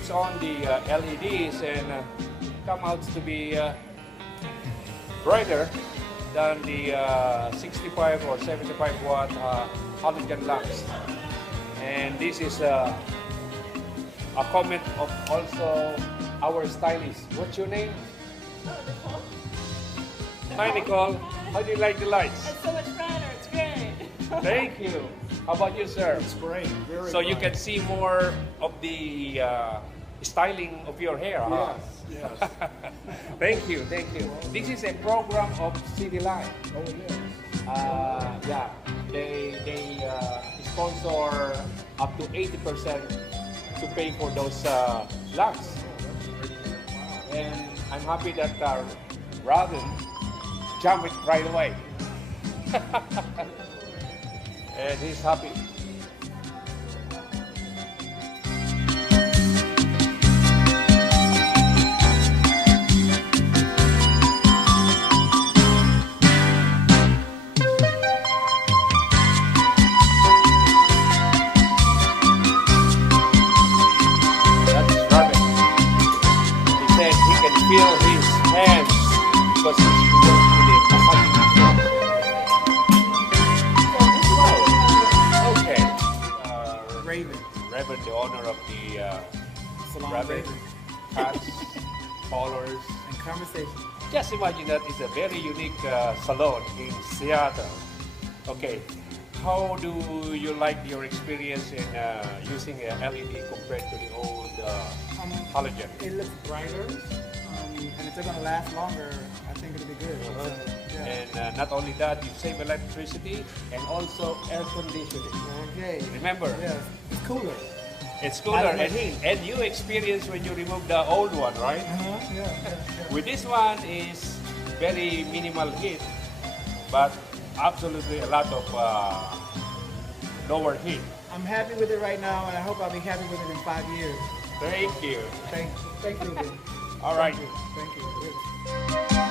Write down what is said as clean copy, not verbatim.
switch on the LEDs and come out to be brighter than the 65 or 75 watt halogen lamps. And this is a comment of also our stylist. What's your name? Nicole. Hi Nicole, how do you like the lights? It's so much brighter, it's great. Thank you. How about you, sir? It's great. Very So you bright. can see more of the styling of your hair, huh? Yes, yes. Thank you, thank you. This is a program of City Line. Oh, yes. Yeah, they sponsor up to 80% to pay for those lamps. And I'm happy that Robin jumped it right away. And he's happy. That's Robin. He said he can feel his hands because he's working with the massaging machine. Okay. Raven. Raven, the owner of the Salon Raven Raven. Cats, Colors. And conversation. Just imagine that it's a very unique salon in Seattle. Okay, how do you like your experience in using a LED compared to the old halogen? It looks brighter, and if they're gonna last longer, I think it'll be good. Uh-huh. So, yeah. And not only that, you save electricity and also air conditioning. Okay. Remember, Yes, it's cooler. it's cooler Not and, enough heat. and you experience when you remove the old one, right? Yeah, yeah. With this one is very minimal heat, but absolutely a lot of lower heat. I'm happy with it right now, and I hope I'll be happy with it in 5 years. Thank you. Thank you. All right. Thank you.